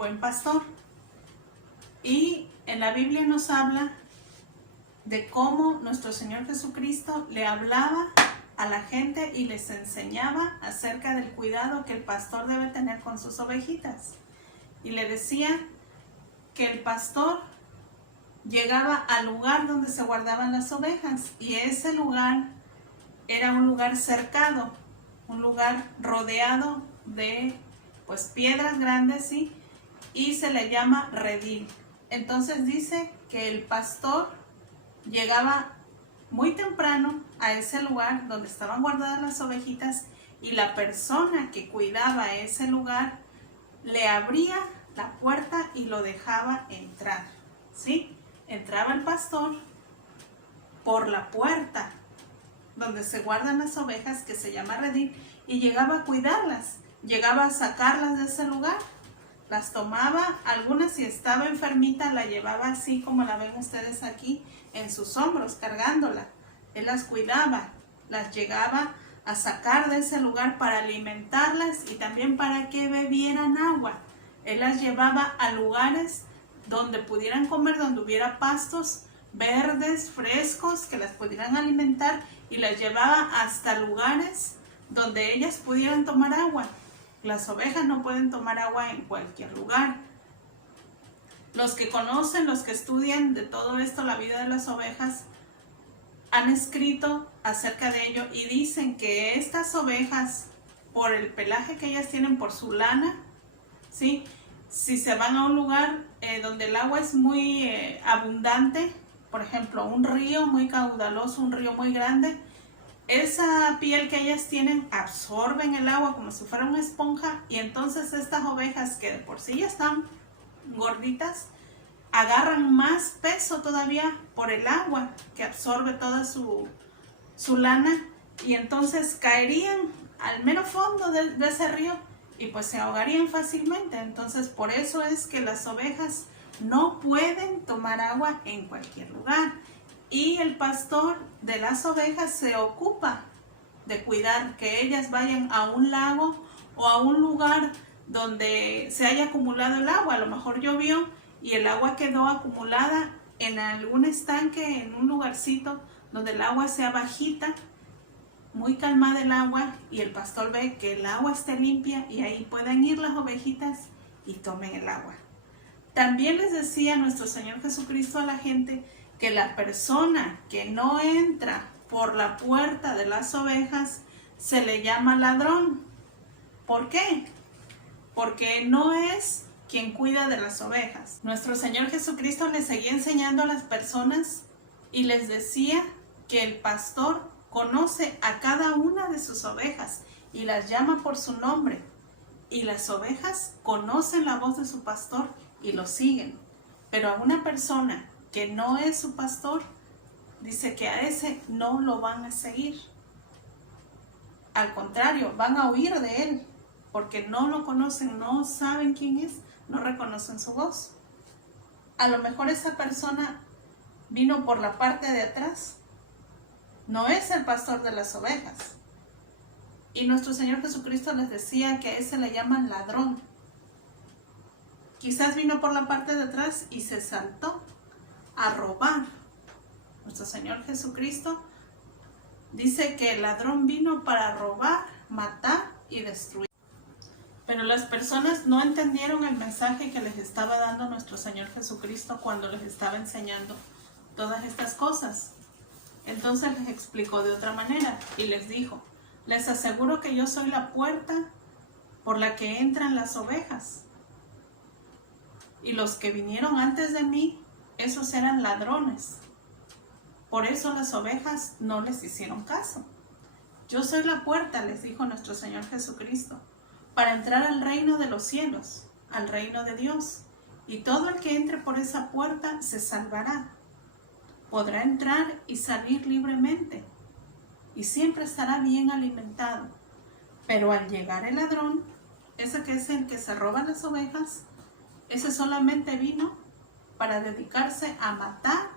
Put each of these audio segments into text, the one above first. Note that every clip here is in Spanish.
buen pastor. Y en la Biblia nos habla de cómo nuestro Señor Jesucristo le hablaba a la gente y les enseñaba acerca del cuidado que el pastor debe tener con sus ovejitas. Y le decía que el pastor llegaba al lugar donde se guardaban las ovejas, y ese lugar era un lugar cercado, un lugar rodeado de piedras grandes, ¿sí? Y se le llama redil. Entonces dice que el pastor llegaba muy temprano a ese lugar donde estaban guardadas las ovejitas, y la persona que cuidaba ese lugar le abría la puerta y lo dejaba entrar, ¿sí? Entraba el pastor por la puerta donde se guardan las ovejas, que se llama redil, y llegaba a cuidarlas, llegaba a sacarlas de ese lugar, las tomaba, algunas si estaba enfermita la llevaba así como la ven ustedes aquí en sus hombros cargándola. Él las cuidaba, las llegaba a sacar de ese lugar para alimentarlas y también para que bebieran agua. Él las llevaba a lugares donde pudieran comer, donde hubiera pastos verdes, frescos, que las pudieran alimentar, y las llevaba hasta lugares donde ellas pudieran tomar agua. Las ovejas no pueden tomar agua en cualquier lugar. Los que conocen, los que estudian de todo esto, la vida de las ovejas, han escrito acerca de ello y dicen que estas ovejas, por el pelaje que ellas tienen, por su lana, ¿sí? Si se van a un lugar donde el agua es muy abundante, por ejemplo, un río muy caudaloso, un río muy grande, esa piel que ellas tienen absorben el agua como si fuera una esponja, y entonces estas ovejas, que de por sí ya están gorditas, agarran más peso todavía por el agua que absorbe toda su lana, y entonces caerían al mero fondo de ese río y pues se ahogarían fácilmente. Entonces por eso es que las ovejas no pueden tomar agua en cualquier lugar, y el pastor de las ovejas se ocupa de cuidar que ellas vayan a un lago o a un lugar donde se haya acumulado el agua. A lo mejor llovió y el agua quedó acumulada en algún estanque, en un lugarcito donde el agua sea bajita, muy calmada el agua, y el pastor ve que el agua esté limpia y ahí pueden ir las ovejitas y tomen el agua. También les decía nuestro Señor Jesucristo a la gente que la persona que no entra por la puerta de las ovejas se le llama ladrón. ¿Por qué? Porque no es quien cuida de las ovejas. Nuestro Señor Jesucristo les seguía enseñando a las personas y les decía que el pastor conoce a cada una de sus ovejas y las llama por su nombre, y las ovejas conocen la voz de su pastor y lo siguen. Pero a una persona que no es su pastor, dice que a ese no lo van a seguir. Al contrario, van a huir de él, porque no lo conocen, no saben quién es, no reconocen su voz. A lo mejor esa persona vino por la parte de atrás, no es el pastor de las ovejas. Y nuestro Señor Jesucristo les decía que a ese le llaman ladrón. Quizás vino por la parte de atrás y se saltó a robar. Nuestro Señor Jesucristo dice que el ladrón vino para robar, matar y destruir. Pero las personas no entendieron el mensaje que les estaba dando nuestro Señor Jesucristo cuando les estaba enseñando todas estas cosas. Entonces les explicó de otra manera y les dijo: les aseguro que yo soy la puerta por la que entran las ovejas. Y los que vinieron antes de mí, esos eran ladrones. Por eso las ovejas no les hicieron caso. Yo soy la puerta, les dijo nuestro Señor Jesucristo, para entrar al reino de los cielos, al reino de Dios. Y todo el que entre por esa puerta se salvará. Podrá entrar y salir libremente, y siempre estará bien alimentado. Pero al llegar el ladrón, ese que es el que se roba las ovejas, ese solamente vino para dedicarse a matar,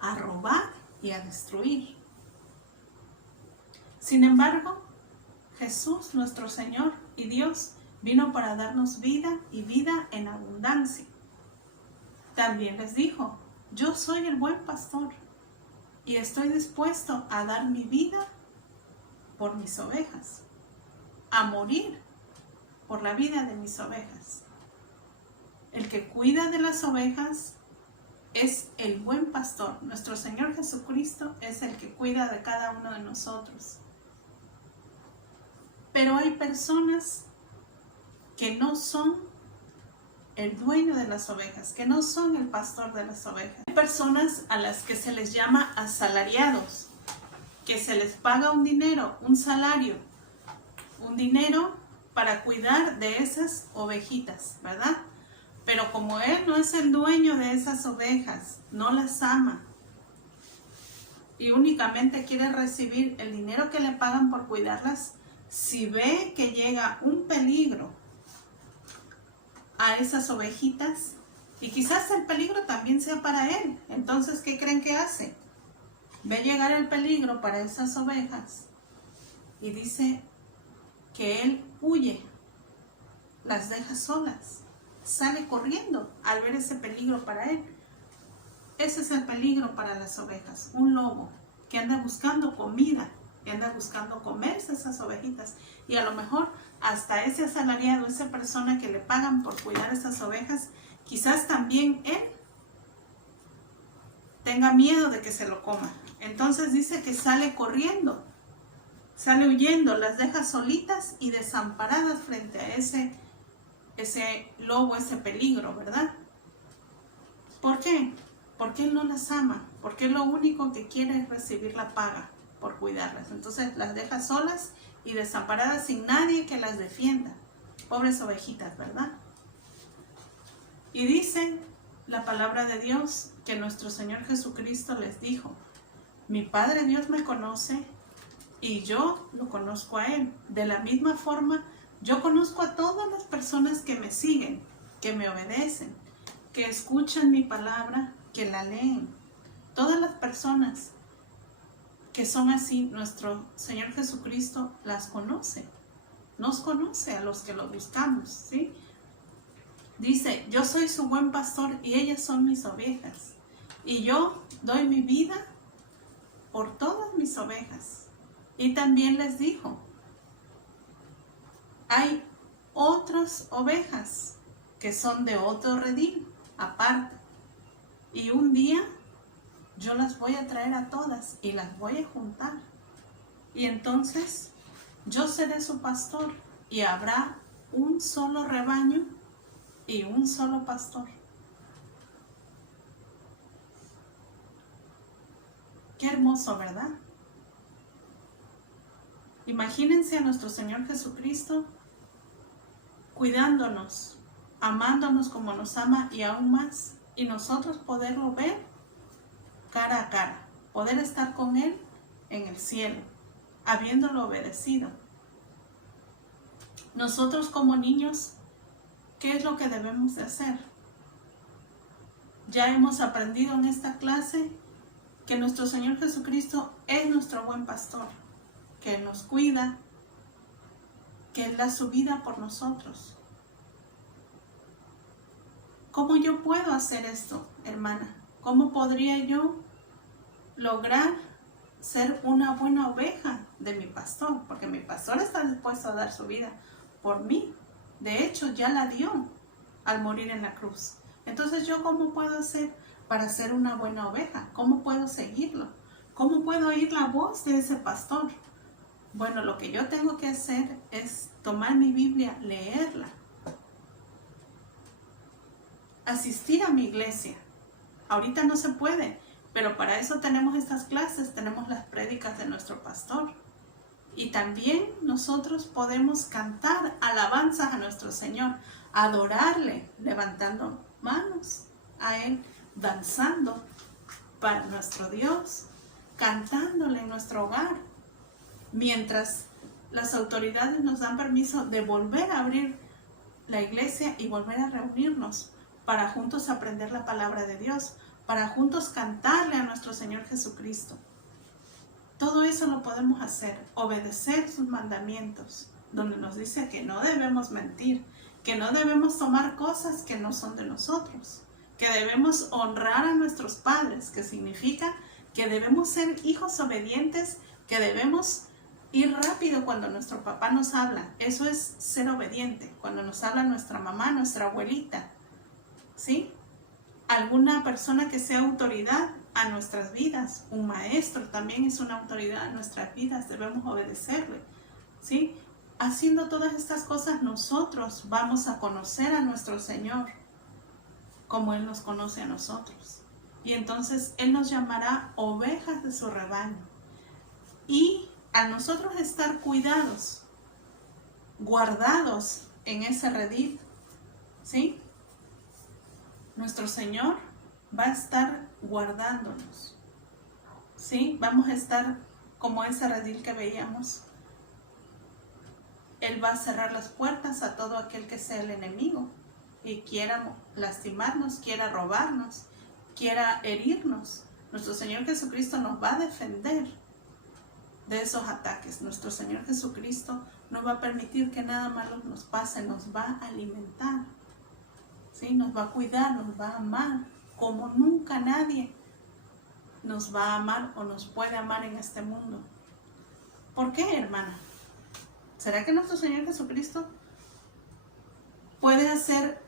a robar y a destruir. Sin embargo, Jesús, nuestro Señor y Dios, Vino para darnos vida y vida en abundancia. También les dijo, yo soy el buen pastor y estoy dispuesto a dar mi vida por mis ovejas, a morir por la vida de mis ovejas. El que cuida de las ovejas es el buen pastor. Nuestro Señor Jesucristo es el que cuida de cada uno de nosotros. Pero hay personas que no son el dueño de las ovejas, que no son el pastor de las ovejas. Hay personas a las que se les llama asalariados, que se les paga un dinero, un salario, un dinero para cuidar de esas ovejitas, ¿verdad? Pero como él no es el dueño de esas ovejas, no las ama y únicamente quiere recibir el dinero que le pagan por cuidarlas, si ve que llega un peligro a esas ovejitas, y quizás el peligro también sea para él, entonces ¿qué creen que hace? Ve llegar el peligro para esas ovejas y dice que él huye, las deja solas, sale corriendo al ver ese peligro para él. Ese es el peligro para las ovejas, un lobo que anda buscando comida, que anda buscando comerse esas ovejitas, y a lo mejor hasta ese asalariado, esa persona que le pagan por cuidar esas ovejas, quizás también él tenga miedo de que se lo coma. Entonces dice que sale corriendo, sale huyendo, las deja solitas y desamparadas frente a ese lobo, ese peligro, ¿verdad? ¿Por qué? Porque él no las ama, porque él lo único que quiere es recibir la paga por cuidarlas. Entonces las deja solas y desamparadas sin nadie que las defienda. Pobres ovejitas, ¿verdad? Y dice la palabra de Dios que nuestro Señor Jesucristo les dijo, mi Padre Dios me conoce y yo lo conozco a Él. De la misma forma, yo conozco a todas las personas que me siguen, que me obedecen, que escuchan mi palabra, que la leen. Todas las personas que son así, nuestro Señor Jesucristo las conoce. Nos conoce a los que lo buscamos, ¿sí? Dice, yo soy su buen pastor y ellas son mis ovejas. Y yo doy mi vida por todas mis ovejas. Y también les dijo, hay otras ovejas que son de otro redil, aparte. Y un día yo las voy a traer a todas y las voy a juntar. Y entonces yo seré su pastor y habrá un solo rebaño y un solo pastor. Qué hermoso, ¿verdad? Imagínense a nuestro Señor Jesucristo cuidándonos, amándonos como nos ama y aún más, y nosotros poderlo ver cara a cara, poder estar con Él en el cielo, habiéndolo obedecido. Nosotros como niños, ¿qué es lo que debemos de hacer? Ya hemos aprendido en esta clase que nuestro Señor Jesucristo es nuestro buen pastor, que nos cuida, que Él da su vida por nosotros. ¿Cómo yo puedo hacer esto, hermana? ¿Cómo podría yo lograr ser una buena oveja de mi pastor? Porque mi pastor está dispuesto a dar su vida por mí. De hecho, ya la dio al morir en la cruz. Entonces, ¿yo cómo puedo hacer para ser una buena oveja? ¿Cómo puedo seguirlo? ¿Cómo puedo oír la voz de ese pastor? Bueno, lo que yo tengo que hacer es tomar mi Biblia, leerla, asistir a mi iglesia. Ahorita no se puede, pero para eso tenemos estas clases, tenemos las prédicas de nuestro pastor. Y también nosotros podemos cantar alabanzas a nuestro Señor, adorarle, levantando manos a Él, danzando para nuestro Dios, cantándole en nuestro hogar, mientras las autoridades nos dan permiso de volver a abrir la iglesia y volver a reunirnos para juntos aprender la palabra de Dios, para juntos cantarle a nuestro Señor Jesucristo. Todo eso lo podemos hacer, obedecer sus mandamientos. donde nos dice que no debemos mentir, que no debemos tomar cosas que no son de nosotros, que debemos honrar a nuestros padres, que significa que debemos ser hijos obedientes, que debemos ir rápido cuando nuestro papá nos habla. Eso es ser obediente, cuando nos habla nuestra mamá, nuestra abuelita, ¿sí? Alguna persona que sea autoridad a nuestras vidas, un maestro también es una autoridad a nuestras vidas, debemos obedecerle, ¿sí? Haciendo todas estas cosas nosotros vamos a conocer a nuestro Señor como Él nos conoce a nosotros. Y entonces Él nos llamará ovejas de su rebaño. Y a nosotros estar cuidados, guardados en ese redil, ¿sí? Nuestro Señor va a estar guardándonos, ¿sí? Vamos a estar como ese redil que veíamos. Él va a cerrar las puertas a todo aquel que sea el enemigo y quiera lastimarnos, quiera robarnos, quiera herirnos. Nuestro Señor Jesucristo nos va a defender de esos ataques. Nuestro Señor Jesucristo no va a permitir que nada malo nos pase, nos va a alimentar, ¿sí? Nos va a cuidar, nos va a amar como nunca nadie nos va a amar o nos puede amar en este mundo. ¿Por qué, hermana? ¿Será que nuestro Señor Jesucristo puede hacer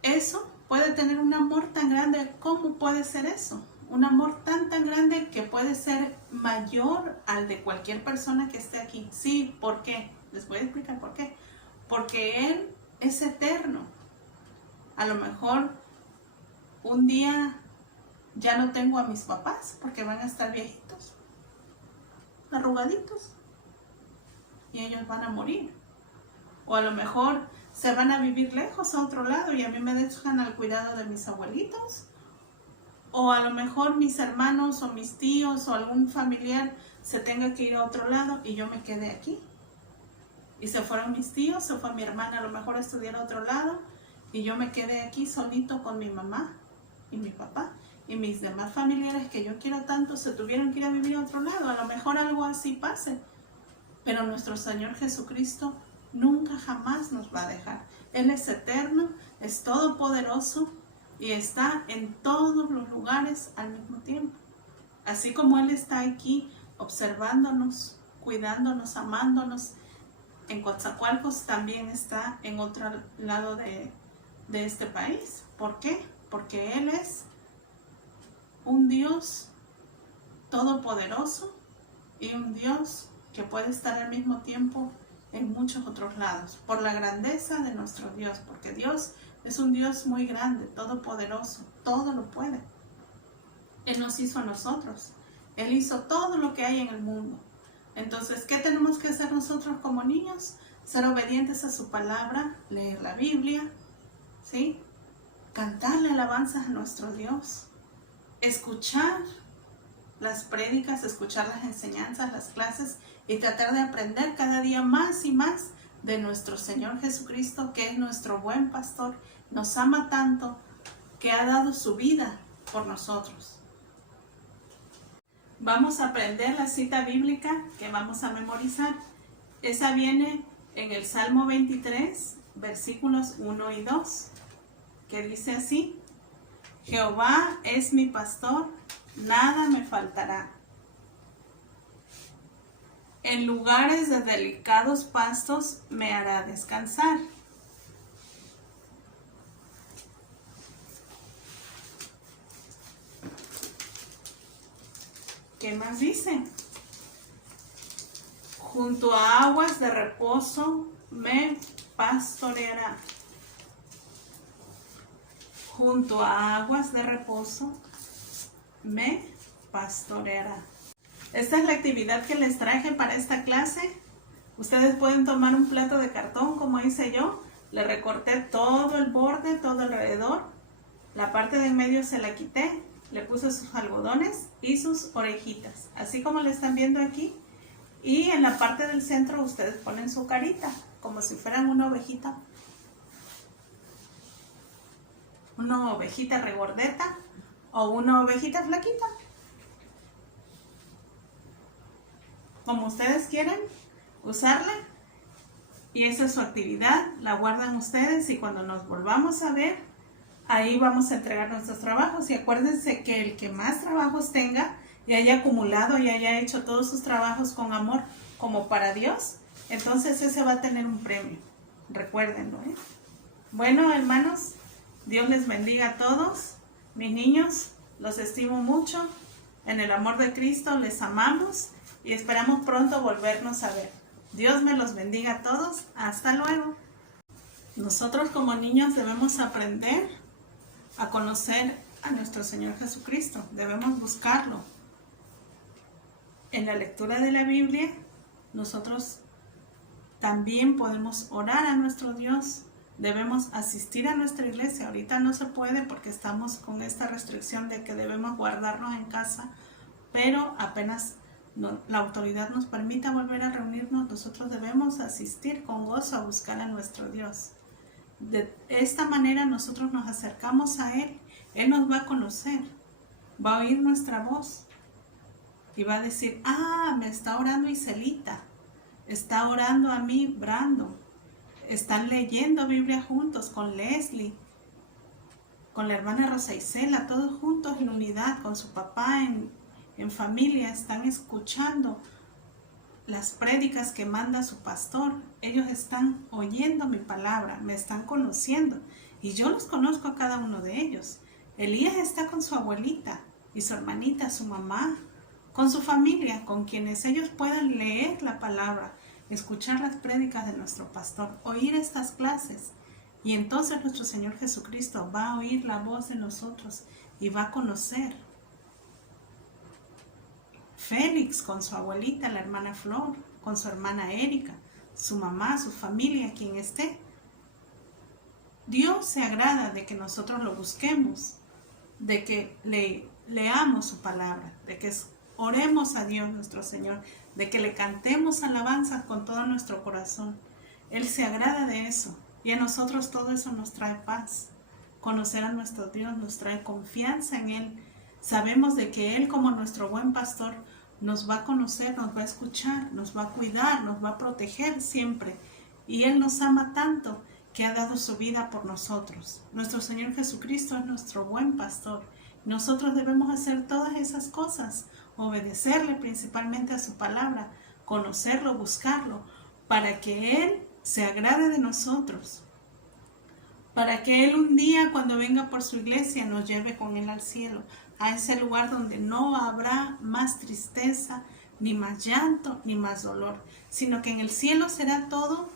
eso? ¿Puede tener un amor tan grande? ¿Cómo puede ser eso? Un amor tan grande que puede ser mayor al de cualquier persona que esté aquí. Sí, ¿por qué? Les voy a explicar por qué. Porque Él es eterno. A lo mejor un día ya no tengo a mis papás porque van a estar viejitos, arrugaditos, y ellos van a morir. O a lo mejor se van a vivir lejos a otro lado y a mí me dejan al cuidado de mis abuelitos. O a lo mejor mis hermanos o mis tíos o algún familiar se tenga que ir a otro lado y yo me quedé aquí. Y se fueron mis tíos, se fue mi hermana a lo mejor a estudiar a otro lado y yo me quedé aquí solito con mi mamá y mi papá. Y mis demás familiares que yo quiero tanto se tuvieron que ir a vivir a otro lado. A lo mejor algo así pase. Pero nuestro Señor Jesucristo nunca jamás nos va a dejar. Él es eterno, es todopoderoso y está en todos los lugares al mismo tiempo. Así como Él está aquí observándonos, cuidándonos, amándonos, en Coatzacoalcos también está en otro lado de este país. ¿Por qué? Porque Él es un Dios todopoderoso y un Dios que puede estar al mismo tiempo en muchos otros lados, por la grandeza de nuestro Dios, porque Dios es un Dios muy grande, todopoderoso, todo lo puede. Él nos hizo a nosotros, Él hizo todo lo que hay en el mundo. Entonces, ¿qué tenemos que hacer nosotros como niños? Ser obedientes a su palabra, leer la Biblia, ¿sí? Cantarle alabanzas a nuestro Dios, escuchar las prédicas, escuchar las enseñanzas, las clases y tratar de aprender cada día más y más de nuestro Señor Jesucristo, que es nuestro buen pastor, nos ama tanto, que ha dado su vida por nosotros. Vamos a aprender la cita bíblica que vamos a memorizar. Esa viene en el Salmo 23, versículos 1 y 2, que dice así: Jehová es mi pastor, nada me faltará. En lugares de delicados pastos me hará descansar. ¿Qué más dice? Junto a aguas de reposo me pastoreará. Junto a aguas de reposo me pastoreará. Esta es la actividad que les traje para esta clase. Ustedes pueden tomar un plato de cartón como hice yo. Le recorté todo el borde, todo alrededor. La parte de en medio se la quité. Le puse sus algodones y sus orejitas, así como le están viendo aquí. Y en la parte del centro ustedes ponen su carita, como si fueran una ovejita. Una ovejita regordeta o una ovejita flaquita. Como ustedes quieren usarla. Y esa es su actividad, la guardan ustedes y cuando nos volvamos a ver, ahí vamos a entregar nuestros trabajos. Y acuérdense que el que más trabajos tenga y haya acumulado y haya hecho todos sus trabajos con amor como para Dios, entonces ese va a tener un premio. Recuérdenlo, ¿eh? Bueno, hermanos, Dios les bendiga a todos. Mis niños, los estimo mucho. En el amor de Cristo les amamos y esperamos pronto volvernos a ver. Dios me los bendiga a todos. Hasta luego. Nosotros como niños debemos aprender a conocer a nuestro Señor Jesucristo. Debemos buscarlo. En la lectura de la Biblia, nosotros también podemos orar a nuestro Dios. Debemos asistir a nuestra iglesia. Ahorita no se puede porque estamos con esta restricción de que debemos guardarnos en casa, pero apenas la autoridad nos permita volver a reunirnos, nosotros debemos asistir con gozo a buscar a nuestro Dios. De esta manera nosotros nos acercamos a Él. Él nos va a conocer, va a oír nuestra voz y va a decir: ah, me está orando Iselita, está orando a mí Brandon, están leyendo Biblia juntos con Leslie, con la hermana Rosa Isela, todos juntos en unidad, con su papá en familia, están escuchando las prédicas que manda su pastor. Ellos están oyendo mi palabra, me están conociendo y yo los conozco a cada uno de ellos. Elías está con su abuelita y su hermanita, su mamá, con su familia, con quienes ellos puedan leer la palabra, escuchar las prédicas de nuestro pastor, oír estas clases. Y entonces nuestro Señor Jesucristo va a oír la voz de nosotros y va a conocer. Félix con su abuelita, la hermana Flor, con su hermana Erika, su mamá, su familia, quien esté. Dios se agrada de que nosotros lo busquemos, de que leamos su palabra, de que oremos a Dios nuestro Señor, de que le cantemos alabanzas con todo nuestro corazón. Él se agrada de eso y a nosotros todo eso nos trae paz. Conocer a nuestro Dios nos trae confianza en Él. Sabemos de que Él, como nuestro buen pastor, nos va a conocer, nos va a escuchar, nos va a cuidar, nos va a proteger siempre. Y Él nos ama tanto que ha dado su vida por nosotros. Nuestro Señor Jesucristo es nuestro buen pastor. Nosotros debemos hacer todas esas cosas, obedecerle principalmente a su palabra, conocerlo, buscarlo, para que Él se agrade de nosotros, para que Él un día cuando venga por su iglesia nos lleve con Él al cielo, a ese lugar donde no habrá más tristeza, ni más llanto, ni más dolor, sino que en el cielo será todo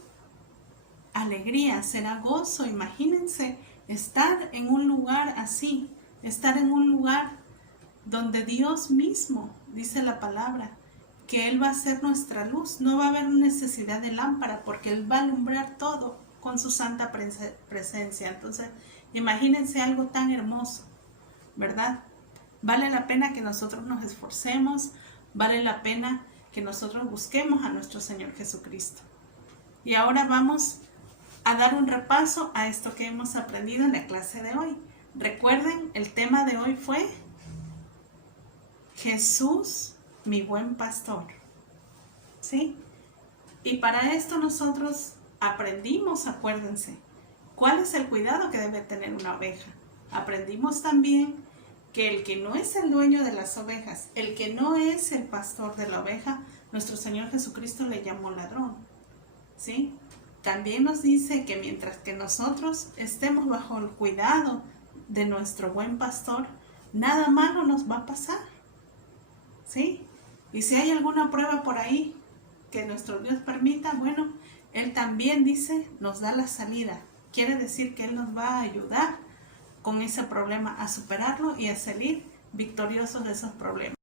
alegría, será gozo. Imagínense estar en un lugar así, estar en un lugar donde Dios mismo, dice la palabra, que Él va a ser nuestra luz. No va a haber necesidad de lámpara porque Él va a alumbrar todo con su santa presencia. Entonces, imagínense algo tan hermoso, ¿verdad? Vale la pena que nosotros nos esforcemos, vale la pena que nosotros busquemos a nuestro Señor Jesucristo. Y ahora vamos a dar un repaso a esto que hemos aprendido en la clase de hoy. Recuerden, el tema de hoy fue Jesús, mi buen pastor. ¿Sí? Y para esto nosotros aprendimos, acuérdense, cuál es el cuidado que debe tener una oveja. Aprendimos también que el que no es el dueño de las ovejas, el que no es el pastor de la oveja, nuestro Señor Jesucristo le llamó ladrón. ¿Sí? También nos dice que mientras que nosotros estemos bajo el cuidado de nuestro buen pastor, nada malo nos va a pasar. ¿Sí? Y si hay alguna prueba por ahí que nuestro Dios permita, bueno, Él también dice, nos da la salida. Quiere decir que Él nos va a ayudar con ese problema a superarlo y a salir victoriosos de esos problemas.